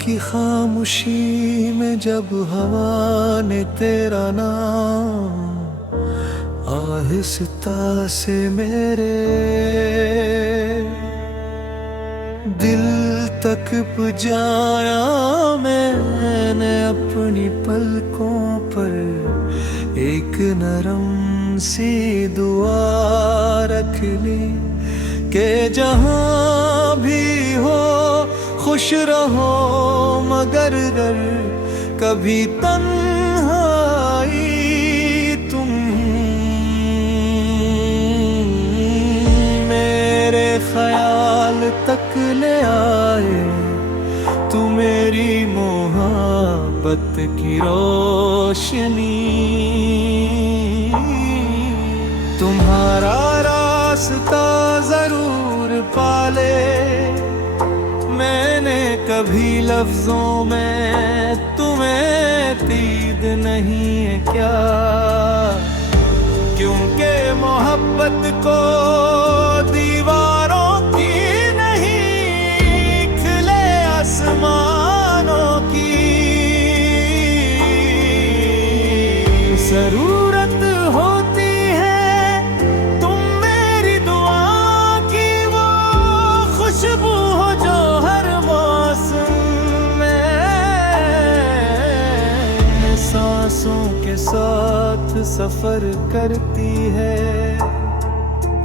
की खामोशी में जब हवा ने तेरा नाम आहिस्ता से मेरे दिल तक पुजाया मैंने अपनी पलकों पर एक नरम सी दुआ रख ली कि जहां भी हो खुश रहो, मगर अगर कभी तन्हाई तुम मेरे ख्याल तक ले आए तो मेरी मोहब्बत की रोशनी तुम्हारा रास्ता जरूर पाले। मैंने कभी लफ्जों में तुम्हें तीद नहीं है क्या, क्योंकि मोहब्बत को दीवारों की नहीं खिले आसमानों की जरूरत होती है। तुम मेरी दुआ की वो खुशबू हो जो हर मौसम में सांसों के साथ सफर करती है।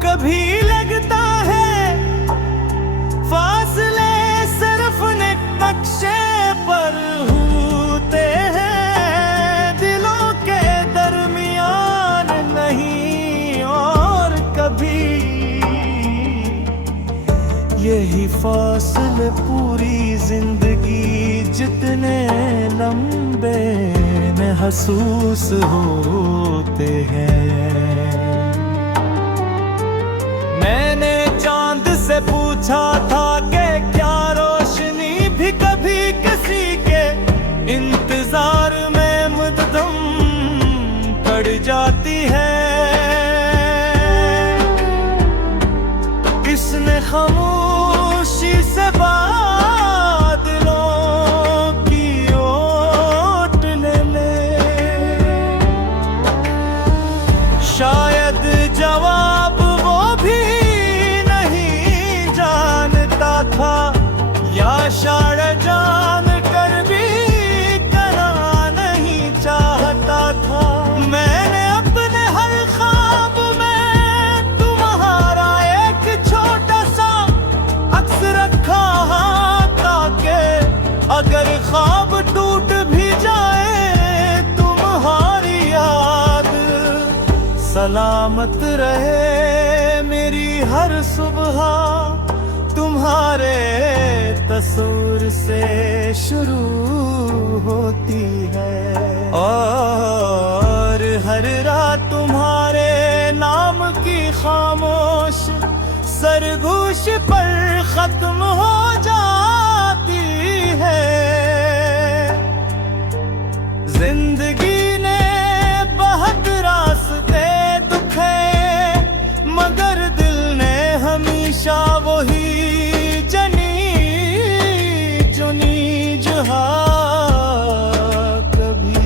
कभी लगता है फासले सिर्फ नक्शे पर होते हैं, दिलों के दरमियान नहीं। और कभी यही फासले पूरी जिंदगी जितने लंबे महसूस होते हैं। मैंने चांद से पूछा था कि क्या रोशनी भी कभी किसी के इंतजार में मुद्दम पड़ जाती है। इसने खामोशी से बादलों की ओट ले ले, शायद जवाब वो भी नहीं जानता था, या शायद जान कर भी करना नहीं चाहता था। मैंने अपने हर ख्वाब में तुम्हारा एक छोटा सा अक्स रखा, ताकि अगर ख्वाब टूट भी जाए तुम्हारी याद सलामत रहे। मेरी हर सुबह तुम्हारे तस्वीर से शुरू होती है, और हर रात तुम्हारे नाम की खामोश सरगोश पर खत्म हो जाती है। जिंदगी ने बहुत रास्ते दुखे, मगर दिल ने हमेशा वही जनी चुनी जहाँ कभी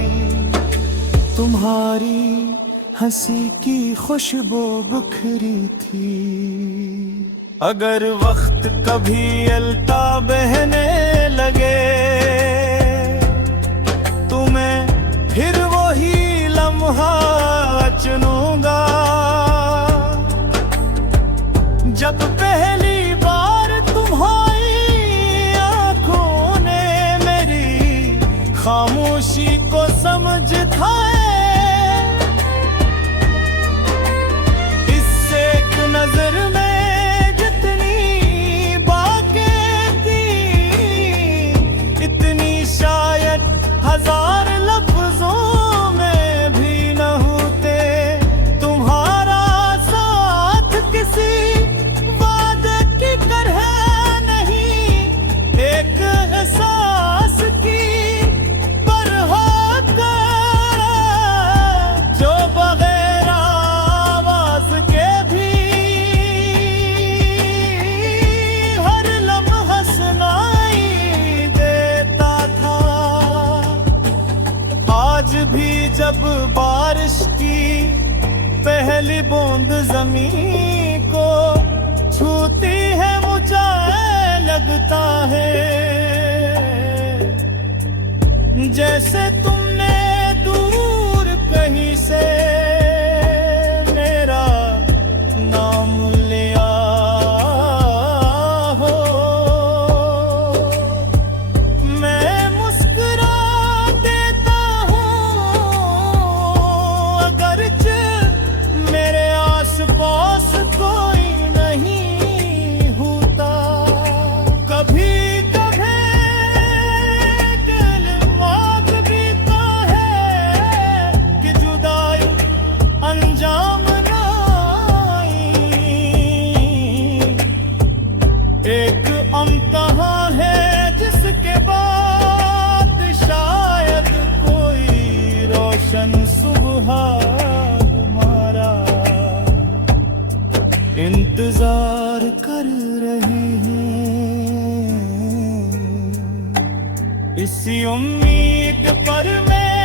तुम्हारी हंसी की खुशबू बिखरी थी। अगर वक्त कभी अलता बहने लगे तुम्हें फिर वही लम्हा चुनूंगा, जब पहली बार तुम्हारी आंखों ने मेरी खामोशी को समझ था। इससे एक नजर में जितनी बातें थी, इतनी शायद हजार लफ्जों में भी न होते। तुम्हारा साथ किसी वादे की तरह नहीं, एक एहसास की पर होकर आज भी जब बारिश की पहली बूंद जमीन को छूती है मुझे लगता है जैसे तुमने दूर कहीं से मेरा नाम लिया हो। मैं मुस्कुरा देता हूँ अगरचे मेरे आसपास कोई नहीं होता। कभी अंजाम नाई एक अमतहा है जिसके बाद शायद कोई रोशन सुबह हमारा इंतजार कर रही है। इसी उम्मीद पर मैं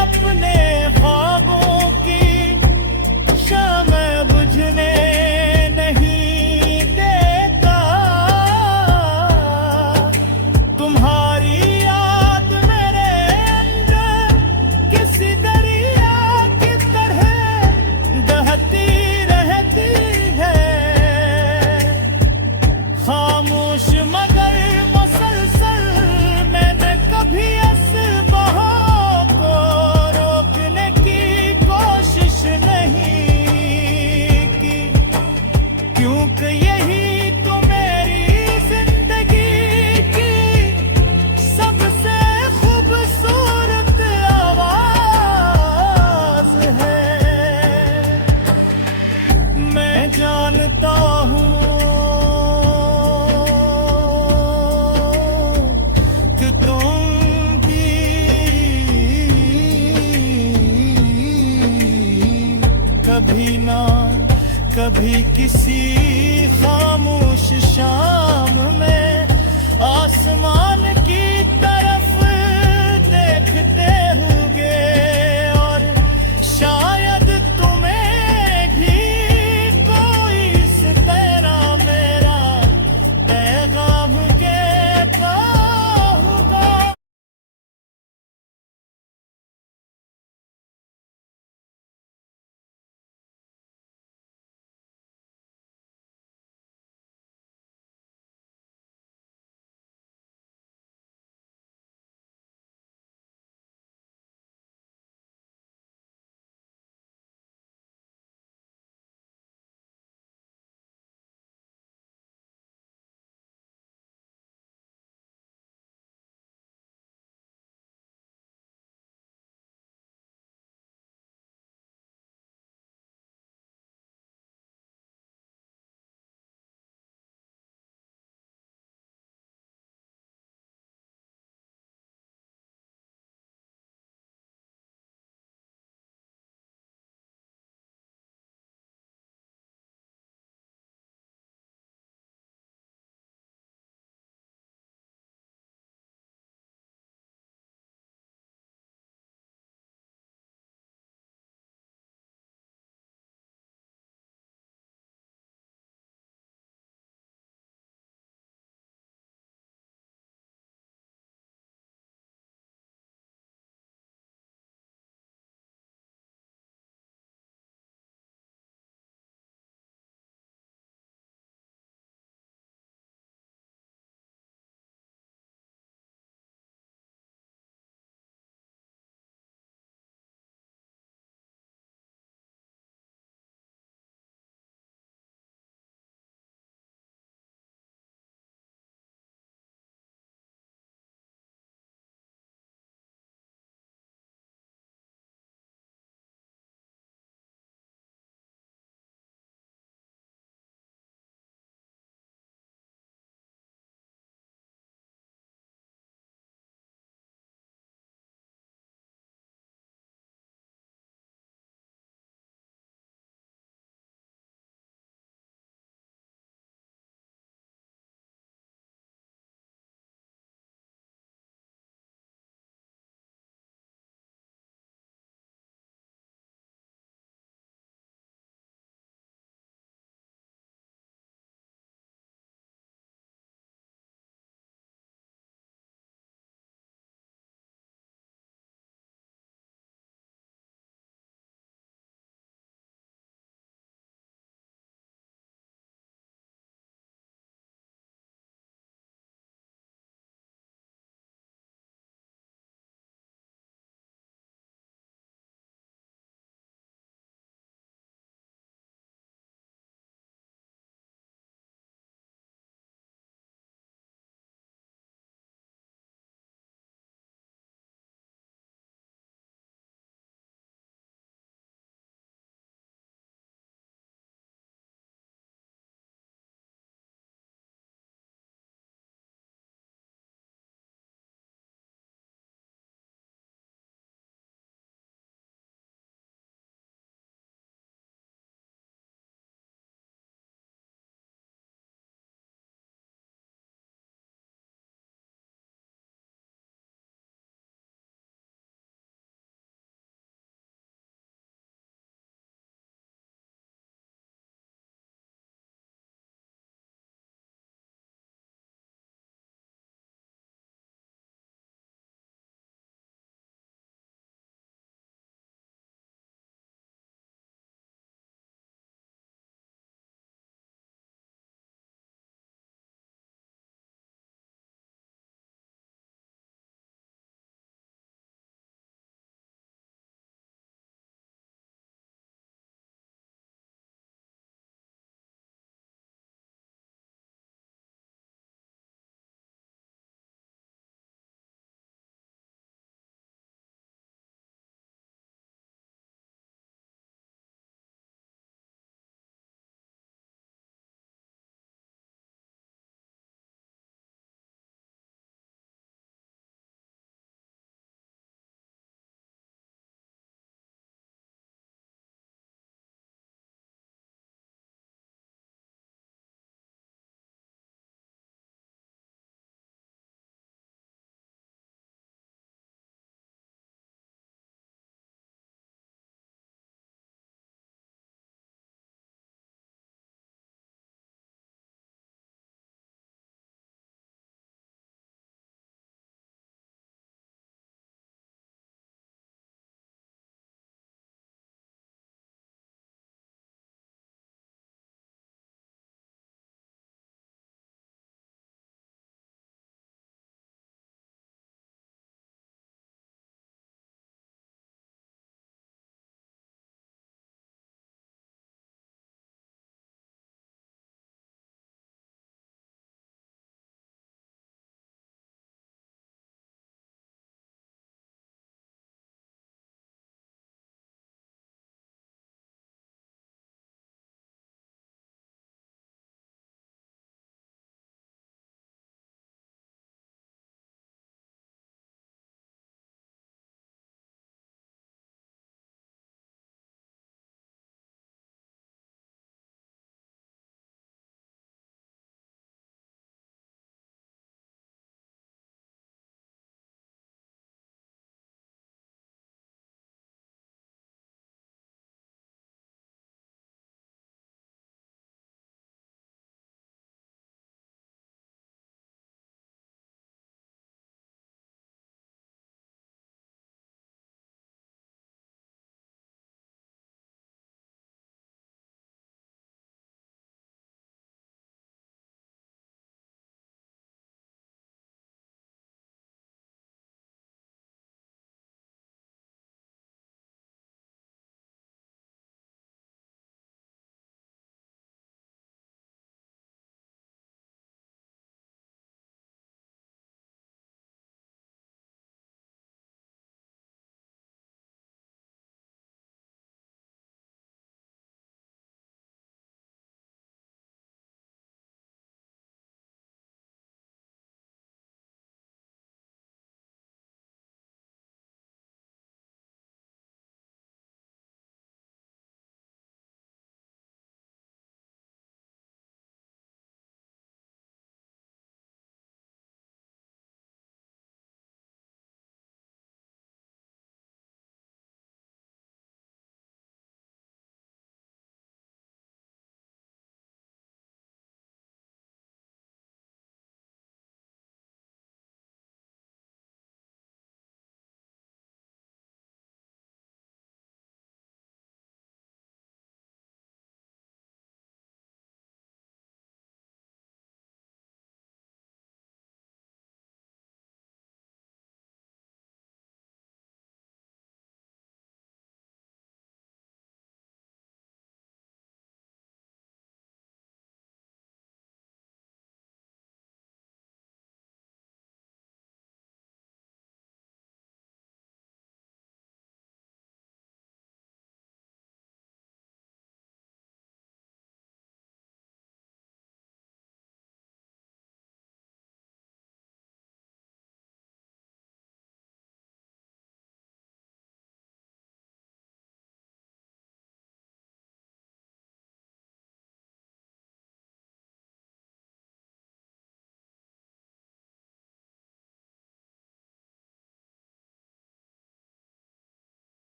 अपने ख्वाबों की शम्म बुझने नहीं देता। तुम्हारी याद मेरे अंदर किसी दरिया की तरह बहती रहती है। खामोश मगर मुसलसल मैंने कभी इस बहाव को रोकने की कोशिश नहीं की, क्योंकि यही तो मेरी जिंदगी की सबसे खूबसूरत आवाज है। मैं जानता हूँ कि तुम भी कभी ना कभी किसी खामोश शाम में आसमान की तरफ देखते होंगे और शायद तुम्हें भी कोई इस तरह मेरा पैगाम कहता होगा।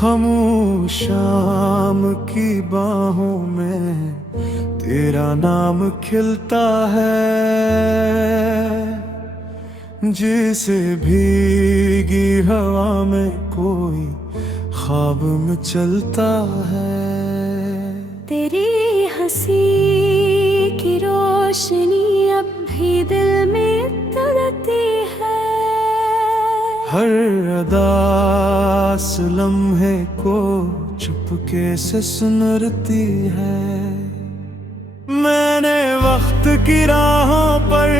खामोश शाम की बाहों में तेरा नाम खिलता है, जैसे भीगी हवा में कोई ख्वाब में चलता है। तेरी हंसी की रोशनी अब भी दिल में तड़पती है, हर अदास लम्हे को चुपके से सुनती है। मैंने वक्त की राहों पर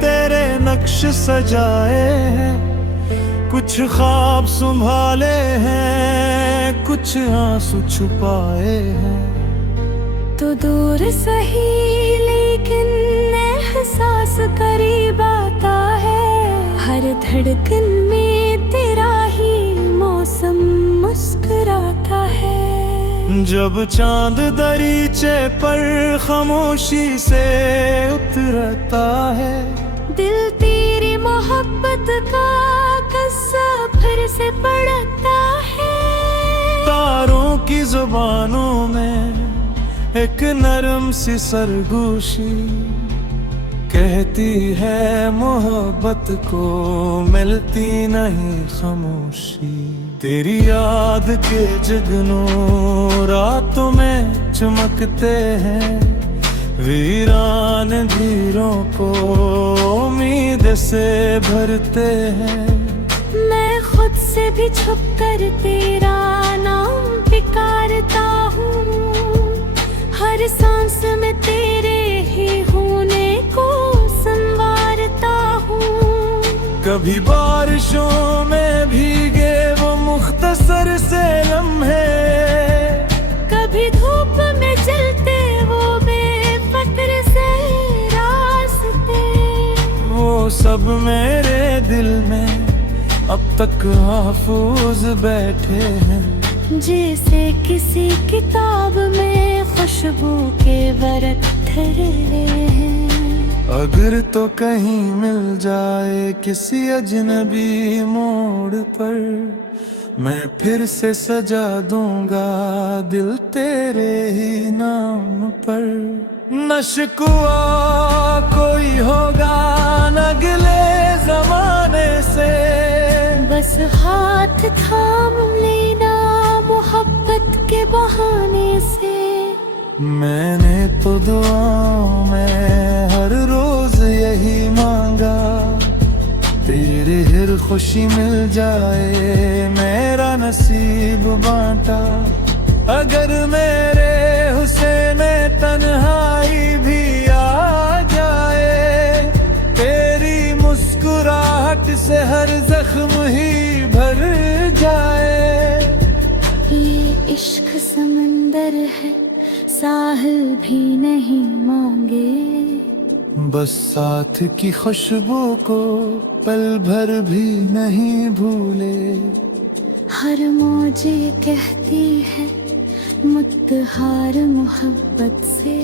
तेरे नक्श सजाए हैं, कुछ ख्वाब संभाले हैं, कुछ आंसू छुपाए हैं। तो दूर सही लेकिन एहसास करीब आता है, हर धड़कन में तेरा ही मौसम मुस्कुराता है। जब चांद दरीचे पर खामोशी से उतरता है, दिल तेरी मोहब्बत का किस्सा फिर से पढ़ता है। तारों की जुबानों में एक नरम सी सरगोशी कहती है मोहब्बत को मिलती नहीं खामोशी। तेरी याद के जगनों रातों में चमकते हैं, वीरान धीरों को उम्मीद से भरते हैं। मैं खुद से भी छुप कर तेरा नाम पुकारता हूँ, हर सांस में तेरे ही होने को संवारता हूँ। कभी बारिशों में भीगे वो मुख्तसर से लम्हे, कभी धूप में जलते वो बेफिक्र से रास्ते, वो सब मेरे दिल में अब तक महफूज बैठे हैं। जैसे किसी किताब में खुशबू के वर्क धरे हैं। अगर तो कहीं मिल जाए किसी अजनबी मोड़ पर, मैं फिर से सजा दूंगा दिल तेरे ही नाम पर। न शिकवा कोई होगा न अगले जमाने से, बस हाथ थाम लेना मोहब्बत के बहाने से। मैंने तो दुआओं में हर रोज यही मांगा, तेरे हिर खुशी मिल जाए मेरा नसीब बांटा। अगर मेरे हुस्न में तन्हाई भी आ जाए, तेरी मुस्कुराहट से हर जख्म ही भर जाए। ये इश्क समंदर है, साहिल भी नहीं मांगे, बस साथ की खुशबू को पल भर भी नहीं भूले। हर मौजे कहती है मुत्तहार मोहब्बत से।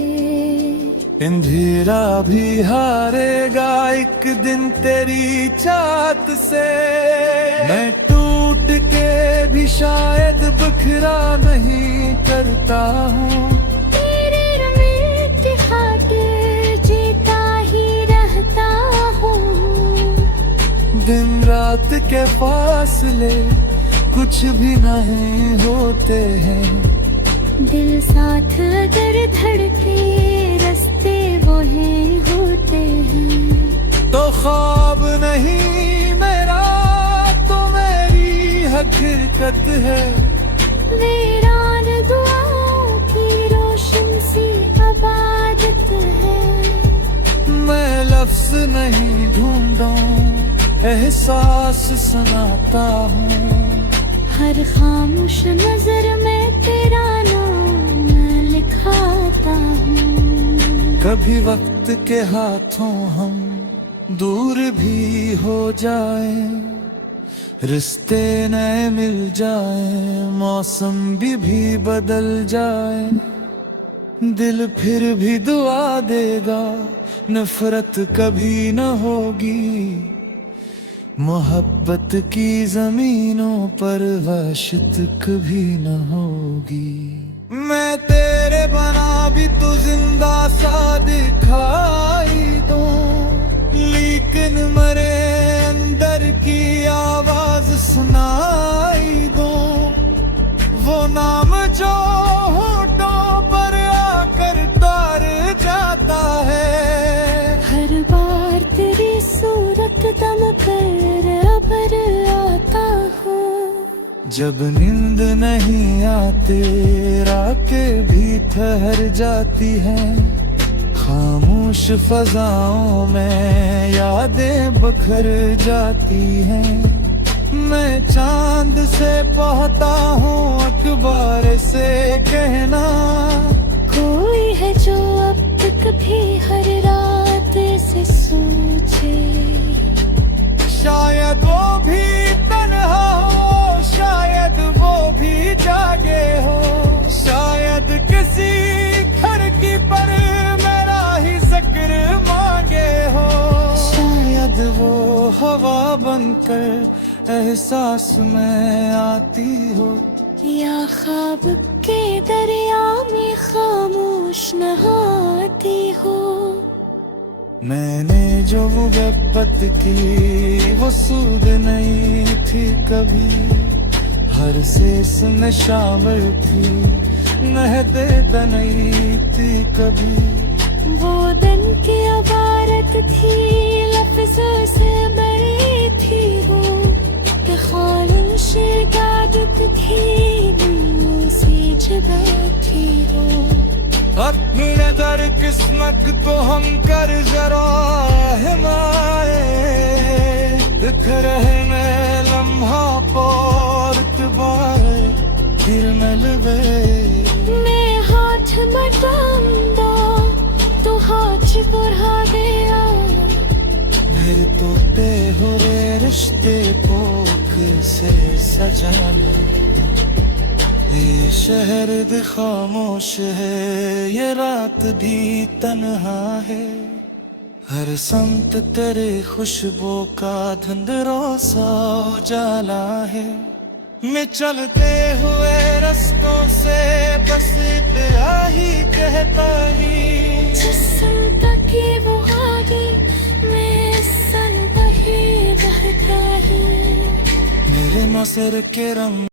अंधेरा भी हारेगा एक दिन तेरी चाहत से। मैं टूट के भी शायद बिखरा नहीं करता हूँ, तेरे रंग की खातिर जीता ही रहता हूँ। दिन रात के फासले कुछ भी नहीं होते हैं, दिल साथ अगर धड़के रास्ते वो हैं होते हैं। तो ख्वाब नहीं मेरा तो मेरी हकीकत है। वीरान दुआओं की रोशन सी आबादत है। मैं लफ्ज नहीं ढूंढता, एहसास सुनाता हूँ। हर खामोश नजर में तेरा नाम लिखाता हूँ। कभी वक्त के हाथों हम दूर भी हो जाए, रिश्ते नए मिल जाए, मौसम भी बदल जाए, दिल फिर भी दुआ देगा, नफरत कभी न होगी। मोहब्बत की जमीनों पर वाशित कभी न होगी। मैं तेरे बना भी तो जिंदा सा दिखाई दूं, लेकिन मरे अंदर की आवाज सुनाई दूं। वो नाम जो होठों पर आकर तार जाता है। हर बार तेरी सूरत दम कर अबर आता हूँ। जब नींद नहीं आते रातें भी ठहर जाती हैं, खामोश फजाओं में यादें बखर जाती हैं। मैं चांद से पहुँचता हूँ अखबार से कहना, कोई है जो अब तक भी हर रात से सोचे। शायद वो भी तन्हा हो, शायद वो भी जागे हो, शायद किसी खिड़की पर मेरा ही जिक्र मांगे हो। शायद वो हवा बनकर एहसास में आती हो, या ख्वाब के दरिया में खामोश नहाती हो। मैंने जो मोहब्बत की वो सूद नहीं थी कभी, हर सेस में शामिल थी महदे नहीं थी कभी। वो दिन की अबारत थी लफ्जों से बड़ी थी वो, कि खामोश इबादत थी दिलों से जुदा थी वो। अपने दर किस्मत को हम कर जरा हिमाए, दिख रहे में लम्हा पोर्तबाए फिर मिलवे। मैं हाथ बटाऊंगा तो हाथ बढ़ा दिया। फिर टूटे हुए रिश्ते पोख से सजाने, ये शहर भी खामोश है, ये रात भी तन्हा है। हर समत तेरे खुशबू का धुंधरों सा उजाला है। मैं चलते हुए रास्तों से बस इतना ही कहता ही, जिस संग की वो आगे मैं संग ही रहता ही। मेरे नसर के रंग